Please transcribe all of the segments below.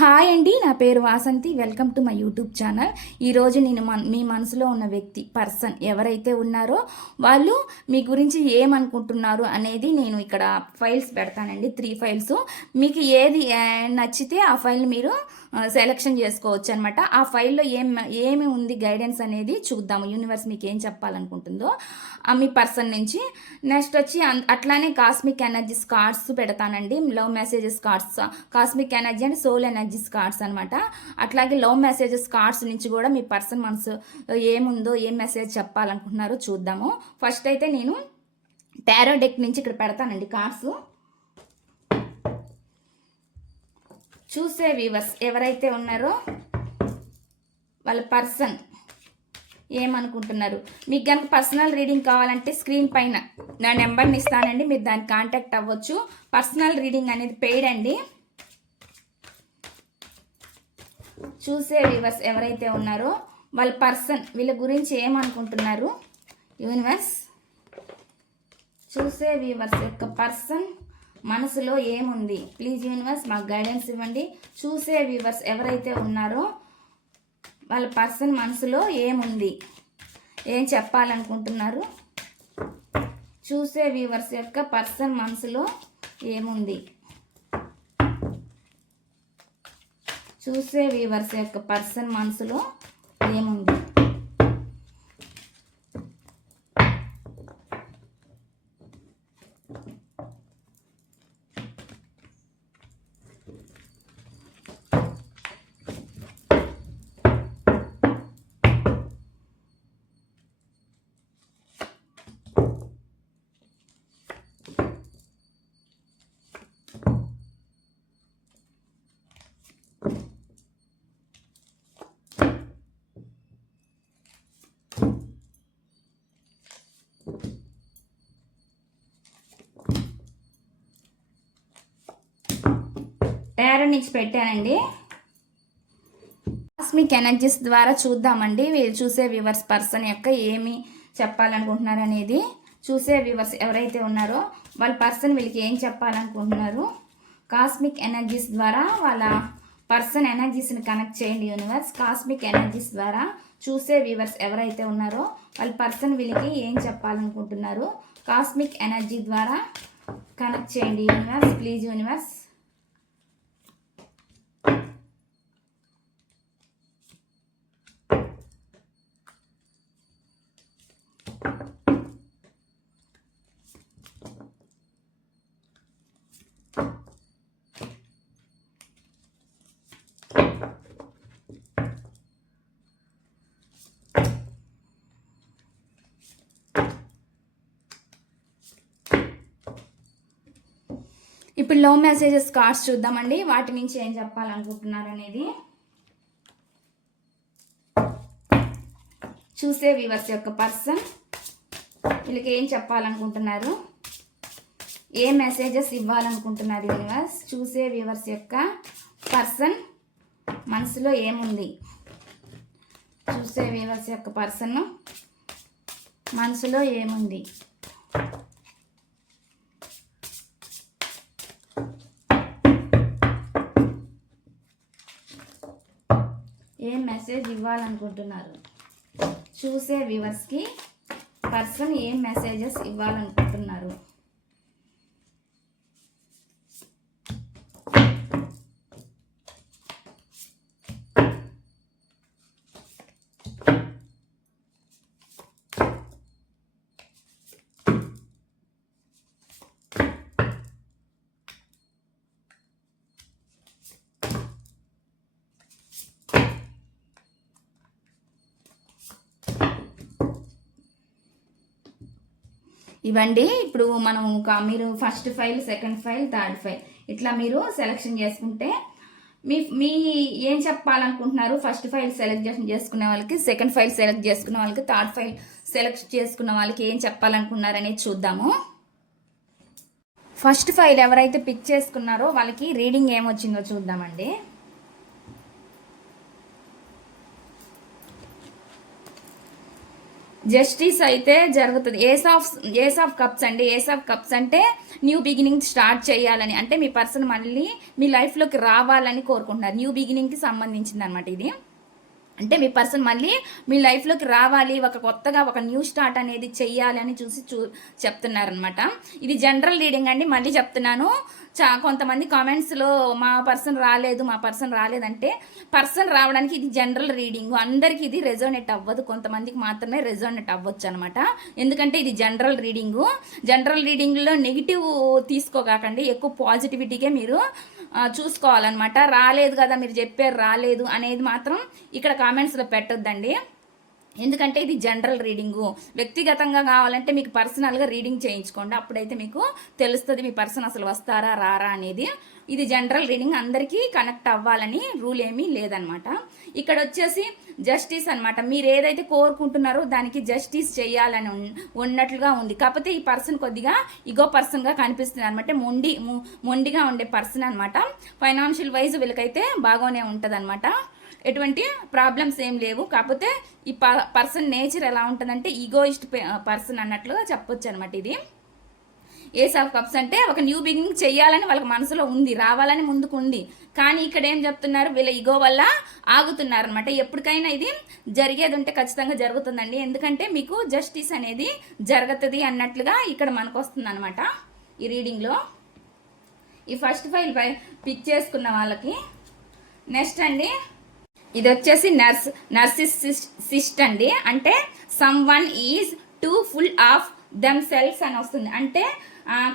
Hi అండి నా పేరు Vasanthi. Welcome to my YouTube channel. ఈరోజు నేను మన మీ మనసులో ఉన్న వ్యక్తి పర్సన్ ఎవరైతే ఉన్నారో వాళ్ళు మీ గురించి ఏమనుకుంటున్నారు అనేది నేను ఇక్కడ ఫైల్స్ పెడతానండి త్రీ ఫైల్స్. మీకు ఏది నచ్చితే ఆ ఫైల్ మీరు సెలెక్షన్ చేసుకోవచ్చు అనమాట ఆ ఫైల్లో ఏం ఏమి ఉంది గైడెన్స్ అనేది చూద్దాము. యూనివర్స్ మీకు ఏం చెప్పాలనుకుంటుందో. ఆ మీ పర్సన్ నుంచి. నెక్స్ట్ వచ్చి అన్- అట్లానే కాస్మిక్ ఎనర్జీస్ కార్డ్స్ పెడతానండి. Love messages cards cosmic energy and soul energies cards అనమాట అట్లాగే లవ్ మెసేజెస్ కార్డ్స్ నుంచి కూడా మీ పర్సన్ మనసు ఏముందో ఏం మెసేజ్ చెప్పాలనుకుంటున్నారో చూద్దాము. ఫస్ట్ అయితే నేను టారో డెక్ నుంచి ఇక్కడ పెడతానండి కార్డ్స్ చూసే వీవర్స్ ఎవరైతే ఉన్నారో వాళ్ళ పర్సన్ ఏమనుకుంటున్నారు? మీకు కనుక పర్సనల్ రీడింగ్ కావాలంటే స్క్రీన్ పైన నా నెంబర్ని ఇస్తానండి. మీరు దాన్ని కాంటాక్ట్ అవ్వచ్చు. పర్సనల్ రీడింగ్ అనేది పెయిడ్ అండి. చూసే వ్యూవర్స్ ఎవరైతే ఉన్నారో వాళ్ళ పర్సన్ వీళ్ళ గురించి ఏమనుకుంటున్నారు? యూనివర్స్ చూసే వ్యూవర్స్ యొక్క పర్సన్ మనసులో ఏముంది? ప్లీజ్ యూనివర్స్ మాకు గైడెన్స్ ఇవ్వండి. చూసే వ్యూవర్స్ ఎవరైతే ఉన్నారో వాళ్ళ పర్సన్ మనసులో ఏముంది? ఏం చెప్పాలనుకుంటున్నారు? చూసే వ్యూవర్స్ యొక్క పర్సన్ మనసులో ఏముంది? చూసే వీవర్స్ యొక్క పర్సన్ మనసులో ఏముంది? తయారు నుంచి పెట్టానండి. కాస్మిక్ ఎనర్జీస్ ద్వారా చూద్దామండి. వీళ్ళు చూసే వ్యూవర్స్ పర్సన్ యొక్క ఏమి చెప్పాలనుకుంటున్నారు అనేది. చూసే వ్యూవర్స్ ఎవరైతే ఉన్నారో వాళ్ళ పర్సన్ వీళ్ళకి ఏం చెప్పాలనుకుంటున్నారు? కాస్మిక్ ఎనర్జీస్ ద్వారా వాళ్ళ పర్సన్ ఎనర్జీస్ని కనెక్ట్ చేయండి యూనివర్స్ కాస్మిక్ ఎనర్జీస్ ద్వారా చూసే వ్యూవర్స్ ఎవరైతే ఉన్నారో వాళ్ళ పర్సన్ వీళ్ళకి ఏం చెప్పాలనుకుంటున్నారు? కాస్మిక్ ఎనర్జీ ద్వారా కనెక్ట్ చేయండి యూనివర్స్ ప్లీజ్ యూనివర్స్ ఇప్పుడు లవ్ మెసేజెస్ కార్డ్స్ చూద్దామండి. వాటి నుంచి ఏం చెప్పాలనుకుంటున్నారు అనేది చూసే వ్యూవర్స్ యొక్క పర్సన్ వీళ్ళకి ఏం చెప్పాలనుకుంటున్నారు? ఏ మెసేజెస్ ఇవ్వాలనుకుంటున్నారు వివర్స్ చూసే వ్యూవర్స్ యొక్క పర్సన్ మనసులో ఏముంది? చూసే వ్యూవర్స్ యొక్క పర్సన్ మనసులో ఏముంది? మెసేజ్ ఇవ్వాలనుకుంటున్నారు. చూసే వ్యూవర్స్కి పర్సన్ ఏం మెసేజెస్ ఇవ్వాలనుకుంటున్నారు? ఇవ్వండి. ఇప్పుడు మనం ఒక మీరు first file second file third file ఇట్లా మీరు సెలెక్షన్ చేసుకుంటే మీ మీ ఏం చెప్పాలనుకుంటున్నారు? ఫస్ట్ ఫైల్ సెలెక్ట్ చేసుకునే వాళ్ళకి సెకండ్ ఫైల్ సెలెక్ట్ చేసుకున్న వాళ్ళకి థర్డ్ ఫైల్ సెలెక్ట్ చేసుకున్న వాళ్ళకి ఏం చెప్పాలనుకున్నారనేది చూద్దాము. ఫస్ట్ ఫైల్ ఎవరైతే పిక్ చేసుకున్నారో వాళ్ళకి రీడింగ్ ఏమొచ్చిందో చూద్దామండి. జస్టిస్ అయితే జరుగుతుంది. Ace of ace of cups అండి. ఏస్ ఆఫ్ కప్స్ అంటే న్యూ బిగినింగ్ స్టార్ట్ చేయాలని. అంటే మీ పర్సన్ మళ్ళీ మీ లైఫ్లోకి రావాలని కోరుకుంటున్నారు. న్యూ బిగినింగ్కి సంబంధించింది అనమాట ఇది. అంటే మీ పర్సన్ మళ్ళీ మీ లైఫ్లోకి రావాలి ఒక కొత్తగా ఒక న్యూ స్టార్ట్ అనేది చెయ్యాలి అని చూసి చూ చెప్తున్నారనమాట ఇది జనరల్ రీడింగ్ అండి. మళ్ళీ చెప్తున్నాను. చా కొంతమంది కామెంట్స్లో మా పర్సన్ రాలేదు మా పర్సన్ రాలేదంటే పర్సన్ రావడానికి ఇది జనరల్ రీడింగ్ అందరికీ ఇది రెజోనేట్ అవ్వదు. కొంతమందికి మాత్రమే రెజోనేట్ అవ్వచ్చు అనమాట ఎందుకంటే ఇది జనరల్ రీడింగు జనరల్ రీడింగ్లో నెగిటివ్ తీసుకోకాకండి ఎక్కువ పాజిటివిటీకే మీరు చూసుకోవాలన్నమాట. రాలేదు కదా మీరు చెప్పారు రాలేదు అనేది మాత్రం ఇక్కడ కామెంట్స్లో పెట్టొద్దండి. ఎందుకంటే ఇది జనరల్ రీడింగు. వ్యక్తిగతంగా కావాలంటే మీకు పర్సనల్గా రీడింగ్ చేయించుకోండి. అప్పుడైతే మీకు తెలుస్తుంది మీ పర్సన్ అసలు వస్తారా రారా అనేది. ఇది జనరల్ రీడింగ్. అందరికీ కనెక్ట్ అవ్వాలని రూల్ ఏమీ లేదనమాట. ఇక్కడ వచ్చేసి జస్టిస్ అన్నమాట. మీరు ఏదైతే కోరుకుంటున్నారో దానికి జస్టిస్ చేయాలని ఉన్- ఉన్నట్లుగా ఉంది. కాకపోతే ఈ పర్సన్ కొద్దిగా ఇగో పర్సన్గా కనిపిస్తుంది అనమాట మొండి మొండిగా ఉండే పర్సన్ అనమాట ఫైనాన్షియల్ వైజ్ వీళ్ళకైతే బాగానే ఉంటుంది ఎటువంటి ప్రాబ్లమ్స్ ఏం లేవు. కాకపోతే ఈ పర్సన్ నేచర్ ఎలా ఉంటుందంటే ఈగోయిస్ట్ పర్సన్ అన్నట్లుగా చెప్పొచ్చు అనమాట ఇది. ఏస్ ఆఫ్ కప్స్ అంటే ఒక న్యూ బిగినింగ్ చేయాలని వాళ్ళకి మనసులో ఉంది రావాలని ముందుకు ఉంది. కానీ ఇక్కడ ఏం చెప్తున్నారు? వీళ్ళ ఈగో వల్ల ఆగుతున్నారు అనమాట ఎప్పటికైనా ఇది జరిగేది ఉంటే ఖచ్చితంగా జరుగుతుందండి. ఎందుకంటే మీకు జస్టిస్ అనేది జరుగుతుంది అన్నట్లుగా ఇక్కడ మనకు వస్తుంది అనమాట ఈ రీడింగ్లో ఈ ఫస్ట్ ఫైల్ పిక్ చేసుకున్న వాళ్ళకి. నెక్స్ట్ అండి. ఇది వచ్చేసి నర్స్ నర్సిసిస్ట్ అండి. అంటే someone is too full of themselves అని వస్తుంది. అంటే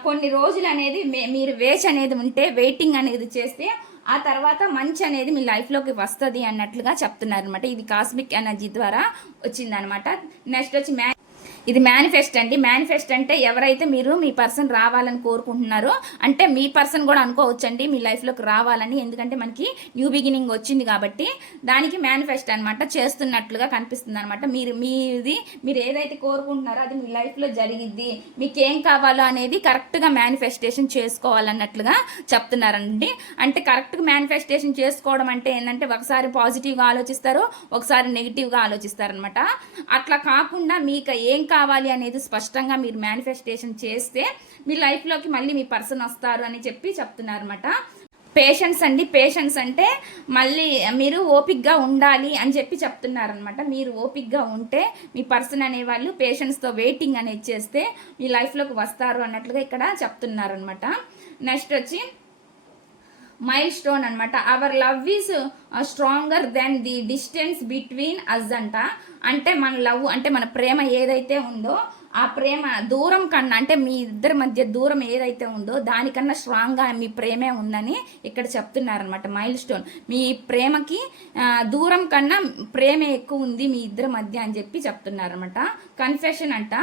కొన్ని రోజులు అనేది మీరు వేచి అనేది ఉంటే వెయిటింగ్ అనేది చేస్తే ఆ తర్వాత మంచి అనేది మీ లైఫ్లోకి వస్తుంది అన్నట్లుగా చెప్తున్నారు అనమాట ఇది కాస్మిక్ ఎనర్జీ ద్వారా వచ్చిందనమాట నెక్స్ట్ వచ్చి మ్యా ఇది మేనిఫెస్ట్ అండి. మేనిఫెస్ట్ అంటే ఎవరైతే మీరు మీ పర్సన్ రావాలని కోరుకుంటున్నారో అంటే మీ పర్సన్ కూడా అనుకోవచ్చండి మీ లైఫ్లోకి రావాలని. ఎందుకంటే మనకి న్యూ బిగినింగ్ వచ్చింది కాబట్టి దానికి మేనిఫెస్ట్ అనమాట చేస్తున్నట్లుగా కనిపిస్తుంది అనమాట మీరు మీది మీరు ఏదైతే కోరుకుంటున్నారో అది మీ లైఫ్లో జరిగిద్ది. మీకు ఏం కావాలో అనేది కరెక్ట్గా మేనిఫెస్టేషన్ చేసుకోవాలన్నట్లుగా చెప్తున్నారండి. అంటే కరెక్ట్గా మేనిఫెస్టేషన్ చేసుకోవడం అంటే ఏంటంటే ఒకసారి పాజిటివ్గా ఆలోచిస్తారు ఒకసారి నెగిటివ్గా ఆలోచిస్తారనమాట అట్లా కాకుండా మీకు ఏం కావాలి అనేది స్పష్టంగా మీరు మేనిఫెస్టేషన్ చేస్తే మీ లైఫ్లోకి మళ్ళీ మీ పర్సన్ వస్తారు అని చెప్పి చెప్తున్నారన్నమాట. పేషెన్స్ అండి పేషెన్స్ అంటే మళ్ళీ మీరు ఓపిక్గా ఉండాలి అని చెప్పి చెప్తున్నారనమాట మీరు ఓపిక్గా ఉంటే మీ పర్సన్ అనేవాళ్ళు పేషెన్స్తో వెయిటింగ్ అనేది చేస్తే మీ లైఫ్లోకి వస్తారు అన్నట్లుగా ఇక్కడ చెప్తున్నారనమాట నెక్స్ట్ వచ్చి మైల్ స్టోన్ అనమాట our love is stronger than the distance between us అంట. అంటే మన లవ్ అంటే మన ప్రేమ ఏదైతే ఉందో ఆ ప్రేమ దూరం కన్నా అంటే మీ ఇద్దరి మధ్య దూరం ఏదైతే ఉందో దానికన్నా స్ట్రాంగ్గా మీ ప్రేమే ఉందని ఇక్కడ చెప్తున్నారనమాట మైల్ స్టోన్ మీ ప్రేమకి దూరం కన్నా ప్రేమే ఎక్కువ ఉంది మీ ఇద్దరి మధ్య అని చెప్పి చెప్తున్నారనమాట కన్ఫెషన్ అంట.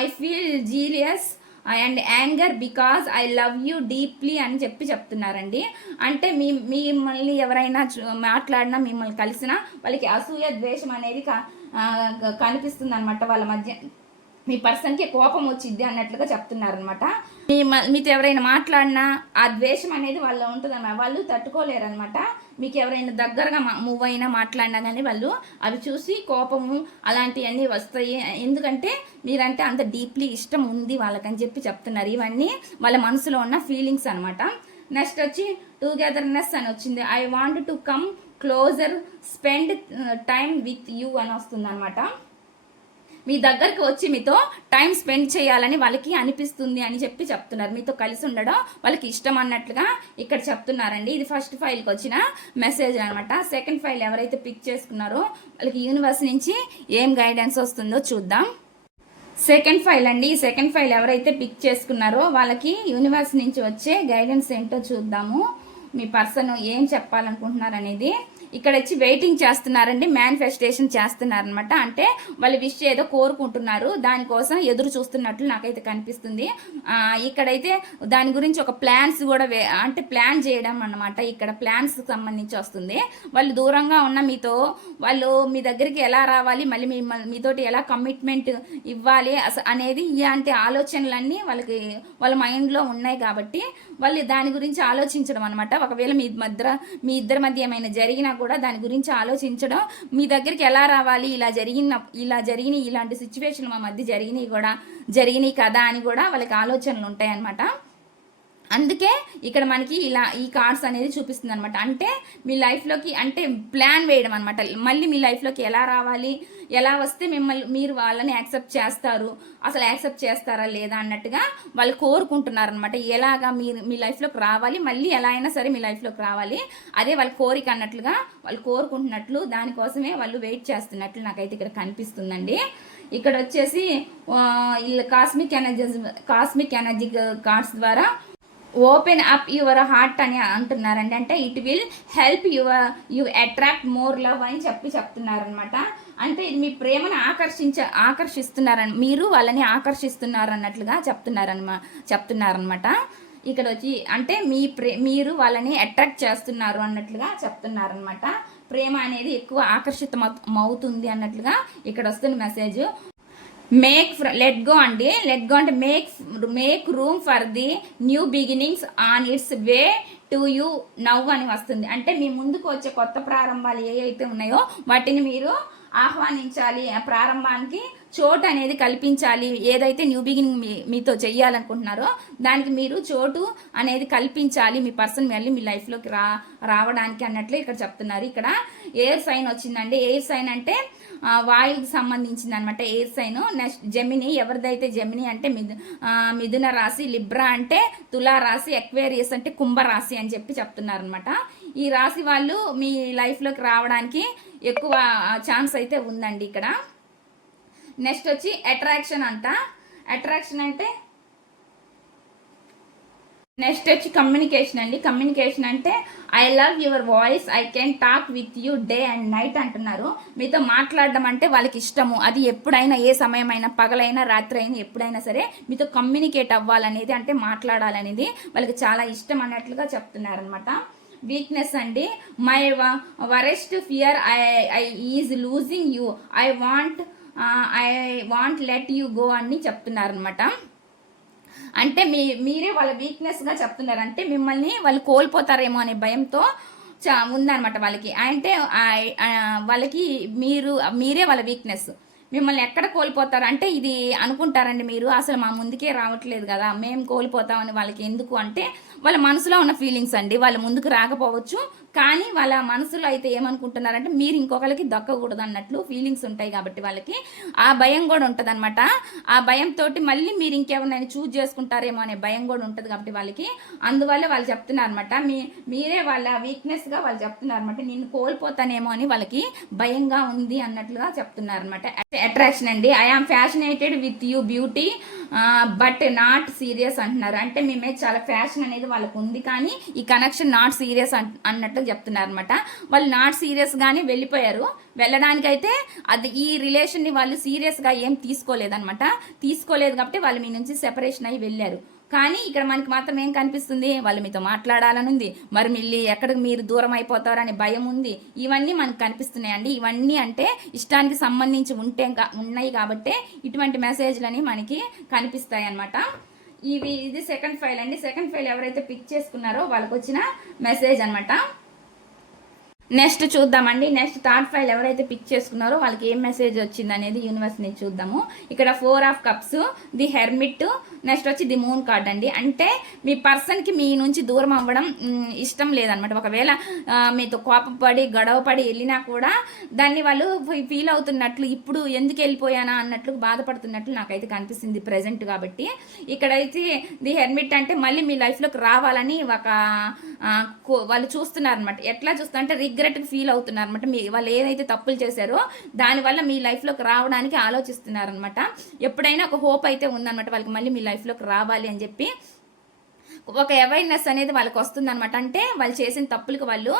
I feel jealous and anger because I love you deeply అని చెప్పి చెప్తున్నారండి. అంటే మీ మిమ్మల్ని ఎవరైనా చూ- మాట్లాడినా మిమ్మల్ని కలిసినా వాళ్ళకి అసూయ ద్వేషం అనేది కనిపిస్తుంది అనమాట వాళ్ళ మధ్య. మీ పర్సన్కి కోపం వచ్చింది అన్నట్లుగా చెప్తున్నారనమాట మీ మీతో ఎవరైనా మాట్లాడినా ఆ ద్వేషం అనేది వాళ్ళ ఉంటుందన్నమాట. వాళ్ళు తట్టుకోలేరు అనమాట మీకు ఎవరైనా దగ్గరగా మూవ్ అయినా మాట్లాడినా కానీ వాళ్ళు అవి చూసి కోపము అలాంటివన్నీ వస్తాయి. ఎందుకంటే మీరంటే అంత డీప్లీ ఇష్టం ఉంది వాళ్ళకని చెప్పి చెప్తున్నారు. ఇవన్నీ వాళ్ళ మనసులో ఉన్న ఫీలింగ్స్ అనమాట నెక్స్ట్ వచ్చి టుగెదర్నెస్ అని వచ్చింది. I want to come closer spend time with you అని వస్తుంది అనమాట మీ దగ్గరకు వచ్చి మీతో టైం స్పెండ్ చేయాలని వాళ్ళకి అనిపిస్తుంది అని చెప్పి చెప్తున్నారు. మీతో కలిసి ఉండడం వాళ్ళకి ఇష్టం అన్నట్లుగా ఇక్కడ చెప్తున్నారండి. ఇది ఫస్ట్ ఫైల్కి వచ్చిన మెసేజ్ అనమాట సెకండ్ ఫైల్ ఎవరైతే పిక్ చేసుకున్నారో వాళ్ళకి యూనివర్స్ నుంచి ఏం గైడెన్స్ వస్తుందో చూద్దాం. సెకండ్ ఫైల్ అండి. ఈ సెకండ్ ఫైల్ ఎవరైతే పిక్ చేసుకున్నారో వాళ్ళకి యూనివర్స్ నుంచి వచ్చే గైడెన్స్ ఏంటో చూద్దాము. మీ పర్సన్ ఏం చెప్పాలనుకుంటున్నారు అనేది ఇక్కడ వచ్చి వెయిటింగ్ చేస్తున్నారండి మేనిఫెస్టేషన్ చేస్తున్నారనమాట అంటే వాళ్ళు విష్ ఏదో కోరుకుంటున్నారు దానికోసం ఎదురు చూస్తున్నట్లు నాకైతే కనిపిస్తుంది. ఇక్కడైతే దాని గురించి ఒక ప్లాన్స్ కూడా అంటే ప్లాన్ చేయడం అన్నమాట. ఇక్కడ ప్లాన్స్ సంబంధించి వస్తుంది. వాళ్ళు దూరంగా ఉన్న మీతో వాళ్ళు మీ దగ్గరికి ఎలా రావాలి మళ్ళీ మీ మీతోటి ఎలా కమిట్మెంట్ ఇవ్వాలి అనేది ఇలాంటి ఆలోచనలన్నీ వాళ్ళకి వాళ్ళ మైండ్లో ఉన్నాయి కాబట్టి వాళ్ళు దాని గురించి ఆలోచించడం అనమాట ఒకవేళ మీ మధ్య మీ ఇద్దరి మధ్య ఏమైనా జరిగినా కూడా దాని గురించి ఆలోచించడం మీ దగ్గరికి ఎలా రావాలి ఇలా జరిగిన ఇలా జరిగిన ఇలాంటి సిచ్యువేషన్ మా మధ్య జరిగినాయి కూడా జరిగినాయి కదా అని కూడా వాళ్ళకి ఆలోచనలు ఉంటాయి అన్నమాట అందుకే ఇక్కడ మనకి ఇలా ఈ కార్డ్స్ అనేది చూపిస్తుంది అనమాట అంటే మీ లైఫ్లోకి అంటే ప్లాన్ వేయడం అనమాట మళ్ళీ మీ లైఫ్లోకి ఎలా రావాలి? ఎలా వస్తే మిమ్మల్ని మీరు వాళ్ళని యాక్సెప్ట్ చేస్తారు? అసలు యాక్సెప్ట్ చేస్తారా లేదా అన్నట్టుగా వాళ్ళు కోరుకుంటున్నారు అనమాట ఎలాగా మీరు మీ లైఫ్లోకి రావాలి? మళ్ళీ ఎలా అయినా సరే మీ లైఫ్లోకి రావాలి. అదే వాళ్ళ కోరిక అన్నట్లుగా వాళ్ళు కోరుకుంటున్నట్లు దానికోసమే వాళ్ళు వెయిట్ చేస్తున్నట్లు నాకైతే ఇక్కడ కనిపిస్తుందండి. ఇక్కడ వచ్చేసి cosmic energy cosmic energy cards ద్వారా ఓపెన్ అప్ యువర్ హార్ట్ అని అంటున్నారండి. అంటే it will help your you attract more love అని చెప్పి చెప్తున్నారనమాట అంటే ఇది మీ ప్రేమను ఆకర్షించ ఆకర్షిస్తున్నారని మీరు వాళ్ళని ఆకర్షిస్తున్నారు అన్నట్లుగా చెప్తున్నారనమా చెప్తున్నారనమాట ఇక్కడ వచ్చి అంటే మీ ప్రే మీరు వాళ్ళని అట్రాక్ట్ చేస్తున్నారు అన్నట్లుగా చెప్తున్నారనమాట ప్రేమ అనేది ఎక్కువ ఆకర్షితం అవుతుంది అన్నట్లుగా ఇక్కడ వస్తున్న మెసేజ్. మేక్ లెట్ గో అండి. లెట్ గో అంటే make make room for the new beginnings on its way to you now అని వస్తుంది. అంటే మీ ముందుకు వచ్చే కొత్త ప్రారంభాలు ఏ అయితే ఉన్నాయో వాటిని మీరు ఆహ్వానించాలి. ప్రారంభానికి చోటు అనేది కల్పించాలి. ఏదైతే న్యూ బిగినింగ్ మీ మీతో చెయ్యాలనుకుంటున్నారో దానికి మీరు చోటు అనేది కల్పించాలి. మీ పర్సన్ మళ్ళీ మీ లైఫ్లోకి రా రావడానికి అన్నట్లు ఇక్కడ చెప్తున్నారు. ఇక్కడ ఎయిర్ సైన్ వచ్చిందండి. ఎయిర్ సైన్ అంటే వాయువుకి సంబంధించింది అనమాట ఎయిర్ సైన్? నెక్స్ట్ జమిని ఎవరిదైతే జమిని అంటే మిథు మిథున రాశి లిబ్రా అంటే తులా రాశి ఎక్వేరియస్ అంటే కుంభ రాశి అని చెప్పి చెప్తున్నారు అనమాట ఈ రాశి వాళ్ళు మీ లైఫ్లోకి రావడానికి ఎక్కువ ఛాన్స్ అయితే ఉందండి ఇక్కడ. నెక్స్ట్ వచ్చి అట్రాక్షన్ అంట. అట్రాక్షన్ అంటే నెక్స్ట్ వచ్చి కమ్యూనికేషన్ అండి. కమ్యూనికేషన్ అంటే I love your voice I can talk with you day and night అంటున్నారు. మీతో మాట్లాడడం అంటే వాళ్ళకి ఇష్టము. అది ఎప్పుడైనా ఏ సమయమైనా పగలైనా రాత్రి అయినా ఎప్పుడైనా సరే మీతో కమ్యూనికేట్ అవ్వాలనేది అంటే మాట్లాడాలనేది వాళ్ళకి చాలా ఇష్టం అన్నట్లుగా చెప్తున్నారనమాట వీక్నెస్ అండి. My worst fear I I is losing you. I want I want let you go అని చెప్తున్నారనమాట అంటే మీ మీరే వాళ్ళ వీక్నెస్గా చెప్తున్నారు. అంటే మిమ్మల్ని వాళ్ళు కోల్పోతారేమో అనే భయంతో చా ఉందన్నమాట వాళ్ళకి. అంటే వాళ్ళకి మీరు మీరే వాళ్ళ వీక్నెస్ మిమ్మల్ని ఎక్కడ కోల్పోతారు? అంటే ఇది అనుకుంటారండి మీరు. అసలు మా ముందుకే రావట్లేదు కదా. మేము కోల్పోతామని వాళ్ళకి ఎందుకు? అంటే వాళ్ళ మనసులో ఉన్న ఫీలింగ్స్ అండి. వాళ్ళ ముందుకు రాకపోవచ్చు. కానీ వాళ్ళ మనసులో అయితే ఏమనుకుంటున్నారంటే మీరు ఇంకొకరికి దక్కకూడదు అన్నట్లు ఫీలింగ్స్ ఉంటాయి కాబట్టి వాళ్ళకి ఆ భయం కూడా ఉంటుంది అనమాట ఆ భయంతో మళ్ళీ మీరు ఇంకెవరినైనా చూజ్ చేసుకుంటారేమో అనే భయం కూడా ఉంటుంది కాబట్టి వాళ్ళకి. అందువల్ల వాళ్ళు చెప్తున్నారు అనమాట మీ మీరే వాళ్ళ వీక్నెస్గా వాళ్ళు చెప్తున్నారు అనమాట నేను కోల్పోతానేమో అని వాళ్ళకి భయంగా ఉంది అన్నట్లుగా చెప్తున్నారు అనమాట అట్రాక్షన్ అండి. I am fascinated with you beauty but not serious అంటున్నారు. అంటే మేమే చాలా ఫ్యాషన్ అనేది వాళ్ళకు ఉంది కానీ ఈ కనెక్షన్ నాట్ సీరియస్ అన్నట్టు చెప్తున్నారు అనమాట వాళ్ళు నాట్ సీరియస్ కానీ వెళ్ళిపోయారు. వెళ్ళడానికైతే అది ఈ రిలేషన్ని వాళ్ళు సీరియస్గా ఏం తీసుకోలేదన్నమాట. తీసుకోలేదు కాబట్టి వాళ్ళు మీ నుంచి సెపరేషన్ అయ్యి వెళ్ళారు. కానీ ఇక్కడ మనకి మాత్రం ఏం కనిపిస్తుంది? వాళ్ళు మీతో మాట్లాడాలని ఉంది మరి మిల్లి ఎక్కడికి మీరు దూరం అయిపోతారని భయం ఉంది. ఇవన్నీ మనకు కనిపిస్తున్నాయండి. ఇవన్నీ అంటే ఇష్టానికి సంబంధించి ఉంటే ఉన్నాయి కాబట్టి ఇటువంటి మెసేజ్లని మనకి కనిపిస్తాయి అన్నమాట ఇవి ఇది సెకండ్ ఫైల్ అండి. సెకండ్ ఫైల్ ఎవరైతే పిక్ చేసుకున్నారో వాళ్ళకి వచ్చిన మెసేజ్ అనమాట నెక్స్ట్ చూద్దామండి. నెక్స్ట్ థర్డ్ ఫైల్ ఎవరైతే పిక్ చేసుకున్నారో వాళ్ళకి ఏం మెసేజ్ వచ్చింది అనేది యూనివర్స్ని చూద్దాము. ఇక్కడ four of cups the hermit next వచ్చి ది మూన్ కార్డ్ అండి. అంటే మీ పర్సన్కి మీ నుంచి దూరం అవ్వడం ఇష్టం లేదనమాట ఒకవేళ మీతో కోపపడి గొడవపడి వెళ్ళినా కూడా దాన్ని వాళ్ళు ఫీల్ అవుతున్నట్లు ఇప్పుడు ఎందుకు వెళ్ళిపోయానా అన్నట్లు బాధపడుతున్నట్లు నాకైతే కనిపిస్తుంది ప్రజెంట్ కాబట్టి. ఇక్కడైతే ది హెర్మిట్ అంటే మళ్ళీ మీ లైఫ్లోకి రావాలని ఒక వాళ్ళు చూస్తున్నారు అనమాట ఎట్లా చూస్తారంటే రిగ్రెట్ ఫీల్ అవుతున్నారు అనమాట మీ వాళ్ళు ఏదైతే తప్పులు చేశారో దానివల్ల మీ లైఫ్లోకి రావడానికి ఆలోచిస్తున్నారనమాట ఎప్పుడైనా ఒక హోప్ అయితే ఉందన్నమాట వాళ్ళకి మళ్ళీ మీ లైఫ్లోకి రావాలి అని చెప్పి ఒక అవేర్నెస్ అనేది వాళ్ళకి వస్తుందన్నమాట. అంటే వాళ్ళు చేసిన తప్పులకు వాళ్ళు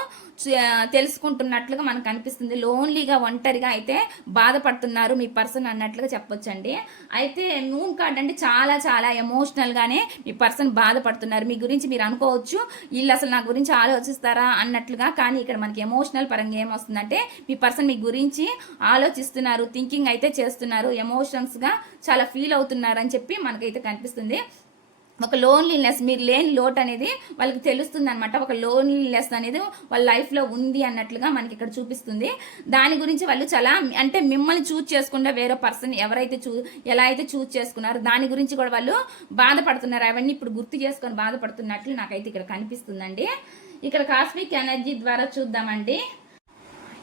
తెలుసుకుంటున్నట్లుగా మనకు అనిపిస్తుంది. లోన్లీగా ఒంటరిగా అయితే బాధపడుతున్నారు మీ పర్సన్ అన్నట్లుగా చెప్పొచ్చండి. అయితే మూన్ కార్డ్ అంటే చాలా చాలా ఎమోషనల్గానే మీ పర్సన్ బాధపడుతున్నారు. మీ గురించి మీరు అనుకోవచ్చు వీళ్ళు అసలు నా గురించి ఆలోచిస్తారా? అన్నట్లుగా. కానీ ఇక్కడ మనకి ఎమోషనల్ పరంగా ఏమొస్తుందంటే మీ పర్సన్ మీ గురించి ఆలోచిస్తున్నారు థింకింగ్ అయితే చేస్తున్నారు ఎమోషన్స్గా చాలా ఫీల్ అవుతున్నారు అని చెప్పి మనకైతే కనిపిస్తుంది. ఒక లోన్లీనెస్ మీరు లేని లోటు అనేది వాళ్ళకి తెలుస్తుంది అనమాట ఒక లోన్లీనెస్ అనేది వాళ్ళ లైఫ్లో ఉంది అన్నట్లుగా మనకి ఇక్కడ చూపిస్తుంది. దాని గురించి వాళ్ళు చాలా అంటే మిమ్మల్ని చూజ్ చేసుకుంటే వేరే పర్సన్ ఎవరైతే చూ ఎలా అయితే చూజ్ చేసుకున్నారో దాని గురించి కూడా వాళ్ళు బాధపడుతున్నారు. అవన్నీ ఇప్పుడు గుర్తు చేసుకొని బాధపడుతున్నట్లు నాకైతే ఇక్కడ కనిపిస్తుందండి. ఇక్కడ కాస్మిక్ ఎనర్జీ ద్వారా చూద్దామండి.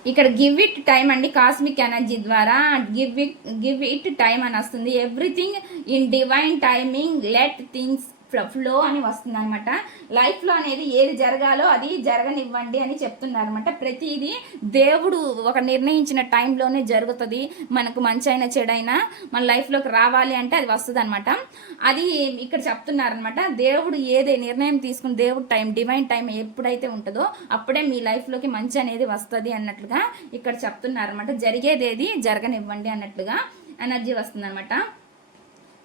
ఇక్కడ గివ్ ఇట్ టైం అండి కాస్మిక్ ఎనర్జీ ద్వారా give it give it time అని వస్తుంది. Everything in divine timing let things flow అని వస్తుంది అనమాట లైఫ్లో అనేది ఏది జరగాలో అది జరగనివ్వండి అని చెప్తున్నారు అనమాట ప్రతిదీ దేవుడు ఒక నిర్ణయించిన టైంలోనే జరుగుతుంది. మనకు మంచి అయినా చెడైనా మన లైఫ్లోకి రావాలి అంటే అది వస్తుంది అనమాట అది ఇక్కడ చెప్తున్నారనమాట దేవుడు ఏదే నిర్ణయం తీసుకుని దేవుడు టైం డివైన్ టైం ఎప్పుడైతే ఉంటుందో అప్పుడే మీ లైఫ్లోకి మంచి అనేది వస్తుంది అన్నట్లుగా ఇక్కడ చెప్తున్నారనమాట అనమాట జరిగేదేది జరగనివ్వండి అన్నట్లుగా ఎనర్జీ వస్తుంది అనమాట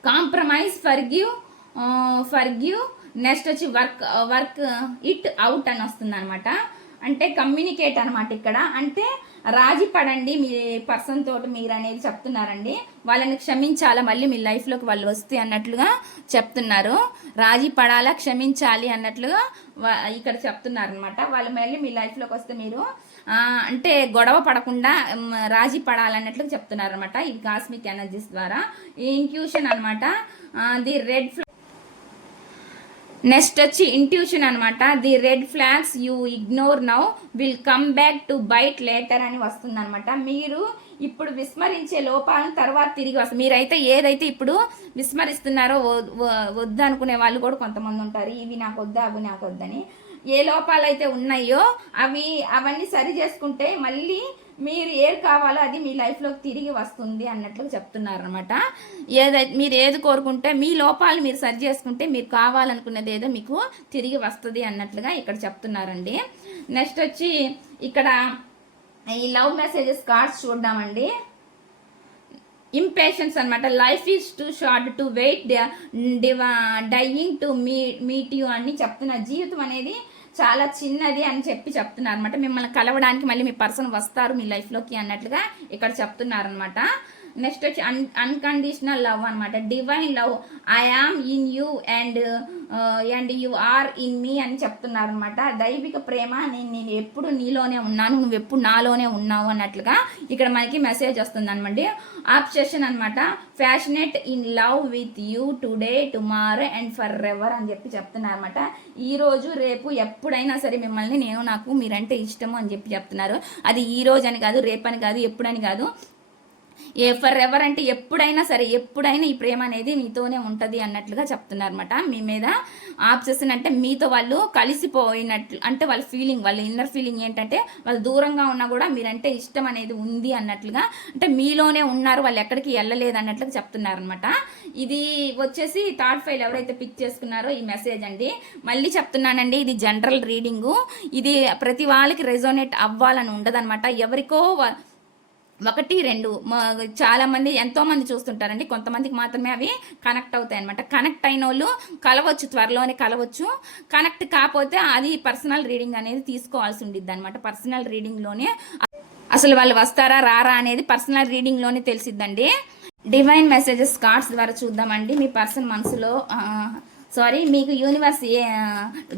కాంప్రమైజ్ ఫర్గివ్ ఫర్గివ్ నెక్స్ట్ వచ్చి వర్క్ వర్క్ ఇట్ అవుట్ అని వస్తుంది అనమాట అంటే కమ్యూనికేట్ అనమాట ఇక్కడ. అంటే రాజీ పడండి మీ పర్సన్ తోటి మీరు అనేది చెప్తున్నారండి. వాళ్ళని క్షమించాలా మళ్ళీ మీ లైఫ్లోకి వాళ్ళు వస్తే అన్నట్లుగా చెప్తున్నారు. రాజీ పడాలా క్షమించాలి అన్నట్లుగా ఇక్కడ చెప్తున్నారు అనమాట వాళ్ళు మళ్ళీ మీ లైఫ్లోకి వస్తే మీరు అంటే గొడవ పడకుండా రాజీ పడాలన్నట్లు చెప్తున్నారు అనమాట ఇది కాస్మిక్ ఎనర్జీస్ ద్వారా. ఈ ఇంక్యూషన్ అనమాట ది రెడ్ నెక్స్ట్ వచ్చి ఇంట్యూషన్ అనమాట the red flags you ignore now will come back to bite later అని వస్తుంది అనమాట మీరు ఇప్పుడు విస్మరించే లోపాలను తర్వాత తిరిగి వస్తుంది మీరైతే ఏదైతే ఇప్పుడు విస్మరిస్తున్నారో వద్దు అనుకునే వాళ్ళు కూడా కొంతమంది ఉంటారు. ఇవి నాకు వద్దా అవి నాకు వద్దని. ఏ లోపాలు అయితే ఉన్నాయో అవి అవన్నీ సరి చేసుకుంటే మళ్ళీ మీరు ఏది కావాలో అది మీ లైఫ్లోకి తిరిగి వస్తుంది అన్నట్లు చెప్తున్నారు అనమాట ఏదైతే మీరు ఏది కోరుకుంటే మీ లోపాలు మీరు సరి చేసుకుంటే మీరు కావాలనుకున్నది ఏదో మీకు తిరిగి వస్తుంది అన్నట్లుగా ఇక్కడ చెప్తున్నారండి. నెక్స్ట్ వచ్చి ఇక్కడ ఈ లవ్ మెసేజెస్ కార్డ్స్ చూద్దామండి. ఇంపేషన్స్ అనమాట life is too short to wait dying to me meet you అని చెప్తున్నారు జీవితం అనేది చాలా చిన్నది అని చెప్పి చెప్తున్నారు అనమాట మిమ్మల్ని కలవడానికి మళ్ళీ మీ పర్సన్ వస్తారు మీ లైఫ్లోకి అన్నట్లుగా ఇక్కడ చెప్తున్నారు అనమాట నెక్స్ట్ వచ్చి అన్ అన్కండిషనల్ లవ్ అనమాట divine love I am in you and and you are in me అని చెప్తున్నారు అనమాట దైవిక ప్రేమ నేను నేను ఎప్పుడు నీలోనే ఉన్నాను నువ్వు ఎప్పుడు నాలోనే ఉన్నావు అన్నట్లుగా ఇక్కడ మనకి మెసేజ్ వస్తుంది అనమాట ఆబ్సెషన్ అనమాట passionate in love with you today tomorrow and forever అని చెప్పి చెప్తున్నారు అనమాట ఈరోజు రేపు ఎప్పుడైనా సరే మిమ్మల్ని నేను నాకు మీరంటే ఇష్టము అని చెప్పి చెప్తున్నారు. అది ఈ రోజు అని కాదు రేపని కాదు ఎప్పుడని కాదు. ఏ ఫర్ ఎవర్ అంటే ఎప్పుడైనా సరే ఎప్పుడైనా ఈ ప్రేమ అనేది మీతోనే ఉంటుంది అన్నట్లుగా చెప్తున్నారన్నమాట. మీ మీద ఆబ్సెషన్ అంటే మీతో వాళ్ళు కలిసిపోయినట్లు అంటే వాళ్ళ ఫీలింగ్ వాళ్ళ ఇన్నర్ ఫీలింగ్ ఏంటంటే వాళ్ళు దూరంగా ఉన్నా కూడా మీరంటే ఇష్టం అనేది ఉంది అన్నట్లుగా అంటే మీలోనే ఉన్నారు వాళ్ళు ఎక్కడికి వెళ్ళలేదు అన్నట్లుగా చెప్తున్నారనమాట ఇది వచ్చేసి థర్డ్ ఫైల్ ఎవరైతే పిక్ చేసుకున్నారో ఈ మెసేజ్ అండి. మళ్ళీ చెప్తున్నానండి ఇది జనరల్ రీడింగు ఇది ప్రతి వాళ్ళకి రెజోనేట్ అవ్వాలని ఉండదన్నమాట. ఎవరికో ఒకటి రెండు. మా చాలామంది ఎంతోమంది చూస్తుంటారండి. కొంతమందికి మాత్రమే అవి కనెక్ట్ అవుతాయి అనమాట కనెక్ట్ అయిన వాళ్ళు కలవచ్చు త్వరలోనే కలవచ్చు. కనెక్ట్ కాకపోతే అది పర్సనల్ రీడింగ్ అనేది తీసుకోవాల్సి ఉండిద్ది అనమాట పర్సనల్ రీడింగ్లోనే అసలు వాళ్ళు వస్తారా రారా అనేది పర్సనల్ రీడింగ్లోనే తెలిసిద్దండి. డివైన్ మెసేజెస్ కార్డ్స్ ద్వారా చూద్దామండి. మీ పర్సన్ మనసులో సారీ మీకు యూనివర్స్ ఏ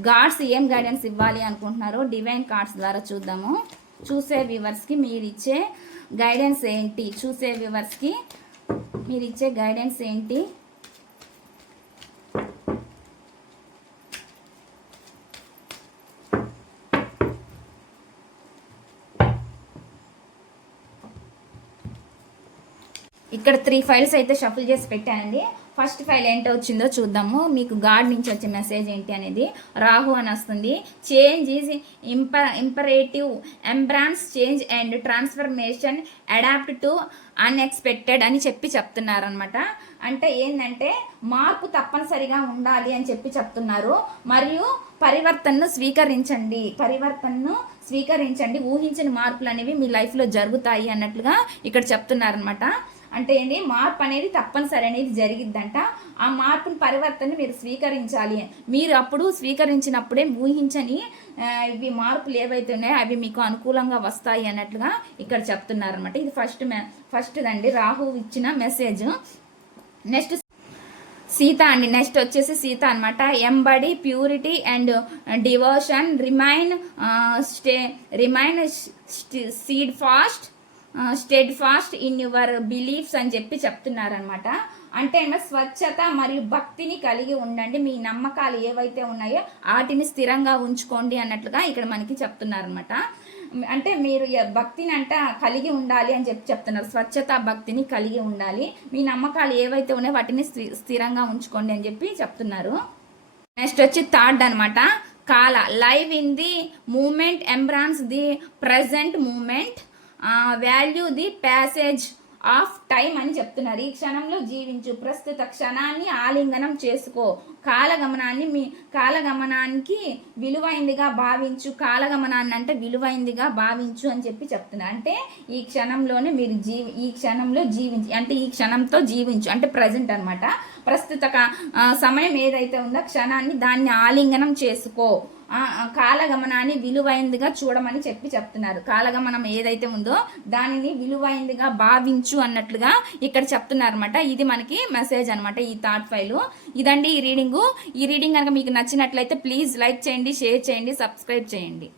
గాడ్స్ ఏం గైడెన్స్ ఇవ్వాలి అనుకుంటున్నారో డివైన్ కార్డ్స్ ద్వారా చూద్దాము. చూసే వ్యూవర్స్కి మీరు ఇచ్చే గైడెన్స్ ఏంటి? చూసే వ్యూవర్స్కి మీరు ఇచ్చే గైడెన్స్ ఏంటి? ఇక్కడ త్రీ ఫైల్స్ అయితే షఫుల్ చేసి పెట్టానండి. ఫస్ట్ ఫైల్ ఏంటో వచ్చిందో చూద్దాము. మీకు గాడ్ నుంచి వచ్చే మెసేజ్ ఏంటి అనేది రాహు అని వస్తుంది. Change is imp imperative embrace change and transformation adapt to unexpected అని చెప్పి చెప్తున్నారనమాట అంటే ఏంటంటే మార్పు తప్పనిసరిగా ఉండాలి అని చెప్పి చెప్తున్నారు. మరియు పరివర్తనను స్వీకరించండి. పరివర్తనను స్వీకరించండి. ఊహించిన మార్పులు అనేవి మీ లైఫ్లో జరుగుతాయి అన్నట్లుగా ఇక్కడ చెప్తున్నారనమాట అంటే ఏంటి మార్పు అనేది తప్పనిసరి అనేది జరిగిద్దంట. ఆ మార్పుని పరివర్తన మీరు స్వీకరించాలి. మీరు అప్పుడు స్వీకరించినప్పుడే ఊహించని ఇవి మార్పులు ఏవైతే ఉన్నాయో అవి మీకు అనుకూలంగా వస్తాయి అన్నట్లుగా ఇక్కడ చెప్తున్నారనమాట ఇది ఫస్ట్ మె ఫస్ట్దండి. రాహు ఇచ్చిన మెసేజ్. నెక్స్ట్ సీత అండి. నెక్స్ట్ వచ్చేసి సీత అనమాట embody purity and devotion remain stay remain steadfast steadfast in your beliefs అని చెప్పి చెప్తున్నారనమాట అంటే ఏమో స్వచ్ఛత మరియు భక్తిని కలిగి ఉండండి. మీ నమ్మకాలు ఏవైతే ఉన్నాయో వాటిని స్థిరంగా ఉంచుకోండి అన్నట్లుగా ఇక్కడ మనకి చెప్తున్నారనమాట అంటే మీరు భక్తిని అంట కలిగి ఉండాలి అని చెప్పి చెప్తున్నారు. స్వచ్ఛత భక్తిని కలిగి ఉండాలి. మీ నమ్మకాలు ఏవైతే ఉన్నాయో వాటిని స్థిరంగా ఉంచుకోండి అని చెప్పి చెప్తున్నారు. నెక్స్ట్ వచ్చి థర్డ్ అనమాట Kala. Live in the moment embrace the present moment value the passage of time అని చెప్తున్నారు. ఈ క్షణంలో జీవించు ప్రస్తుత క్షణాన్ని ఆలింగనం చేసుకో. కాలగమనాన్ని మీ కాలగమనానికి విలువైందిగా భావించు. కాలగమనాన్ని అంటే విలువైందిగా భావించు అని చెప్పి చెప్తున్నారు. అంటే ఈ క్షణంలోనే మీరు జీవి ఈ క్షణంలో జీవించి అంటే ఈ క్షణంతో జీవించు. అంటే ప్రజెంట్ అనమాట ప్రస్తుత సమయం ఏదైతే ఉందో క్షణాన్ని దాన్ని ఆలింగనం చేసుకో. కాలగమనాన్ని విలువైందిగా చూడమని చెప్పి చెప్తున్నారు. కాలగమనం ఏదైతే ఉందో దానిని విలువైందిగా భావించు అన్నట్లుగా ఇక్కడ చెప్తున్నారు అనమాట ఇది మనకి మెసేజ్ అనమాట ఈ థాట్ ఫైల్. ఇదండి ఈ రీడింగు. ఈ రీడింగ్ కనుక మీకు నచ్చినట్లయితే ప్లీజ్ లైక్ చేయండి షేర్ చేయండి సబ్స్క్రైబ్ చేయండి.